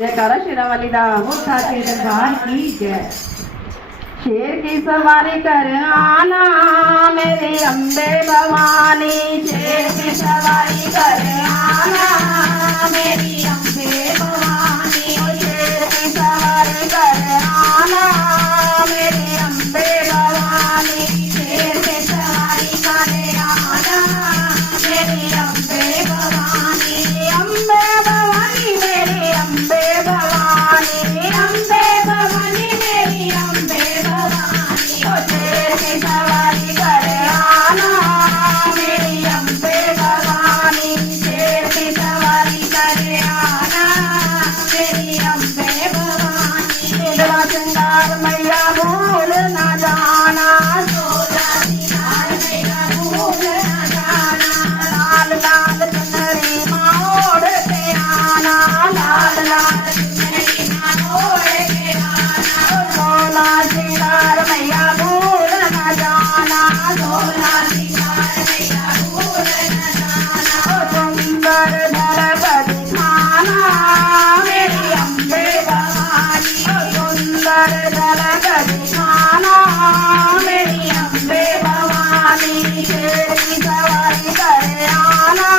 जयकारा शेरावाली दा ठाके दरबार की जय। शेर की सवारी कर आना मेरी अम्बे भवानी, शेर की सवारी कर आना मेरी अम्बे भवानी, शेर की सवारी कर आना मेरी अम्बे भवानी, शेर की सवारी कर आना मेरी अम्बे भवानी, अम्बे भवानी मेरी अम्बे भवानी, अम्बे भवानी मेरी अम्बे भवानी, शेर की सवारी कर आना मेरी अम्बे भवानी, शेर की सवारी कर आना मेरी अम्बे भवानी, तेरा श्रृंगार मैया भूल न जाना, सोला श्रृंगार मैया भूल न जाना, लाल लाल चुनरी मोड़ के आना, लाल लाल चुनरी मोड़ के आना, सोला श्रृंगार मैया भूल न जाना, सोला श्रृंगार मैया भूल न जाना, सुंदर झलक दिखाना मेरी अम्बे भवानी, सुंदर झलक दिखाना मेरी अम्बे भवानी, शेर की सवारी कर आना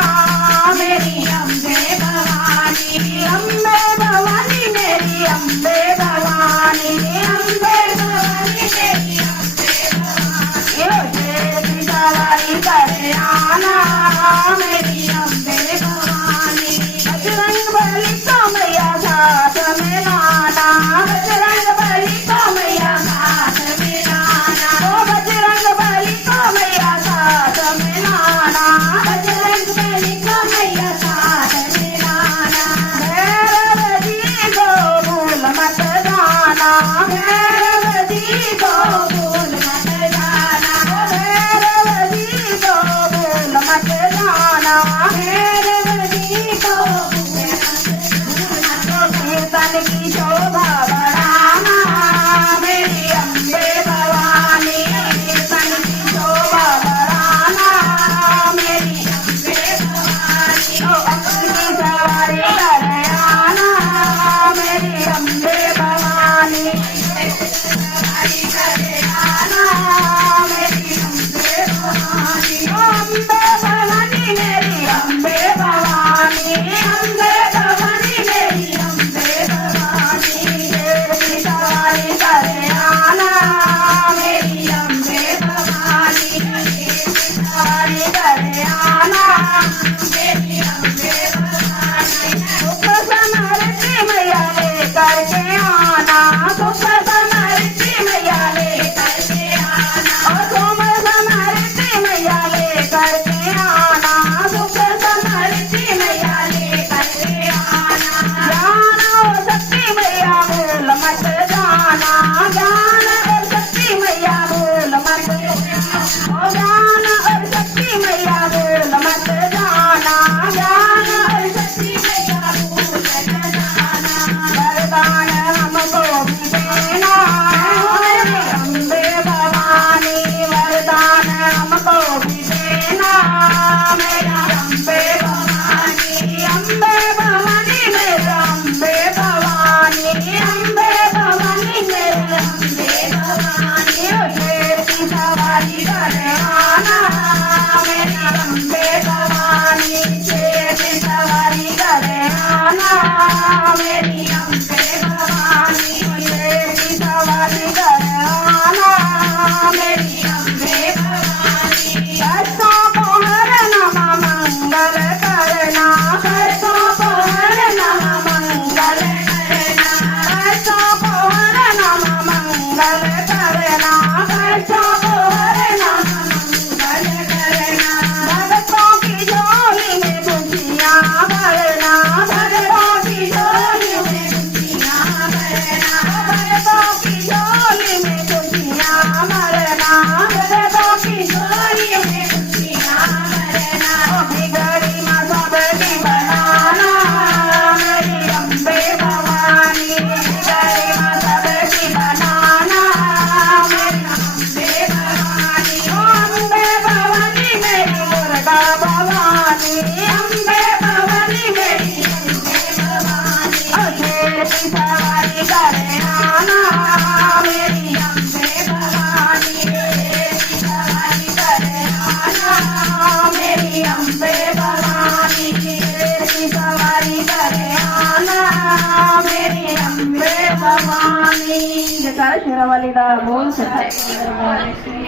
मेरी अम्बे भवानी, अम्बे भवानी मेरी अम्बे भवानी, अम्बे भवानी मेरी अम्बे भवानी, शेर की सवारी कर आना मेरी अम्बे भवानी, बजरंग बली को मैया साथ में लाना, बजरंग बली को मैया साथ में लाना, ओ बजरंग बली को मैया साथ में लाना, बजरंग बली को मैया साथ में लाना, भैरव जी को भूल मत जाना, भैरव जी को भूल मत जाना, भैरव जी को भूल मत जाना, भैरव जी को भूल मत जाना, कीर्तन की शोभा बढ़ाना मेरी अम्बे भवानी, कीर्तन की शोभा बढ़ाना मेरी अम्बे भवानी, ओ अम्बे की सवारी कर आना मेरी अम्बे भवानी, सवारी कर आना मेरी अम्बे भवानी, ओ अम्बे भवानी मेरी अम्बे भवानी, अम्बे भवानी मेरी अम्बे भवानी, ਭਵਾਨੀ ਜੈ ਕਰ ਸ਼ੇਰਾਂ ਵਾਲੀ ਦਾ ਬੋਲ ਸੱਚੇ ਦਰਬਾਰ ਕੀ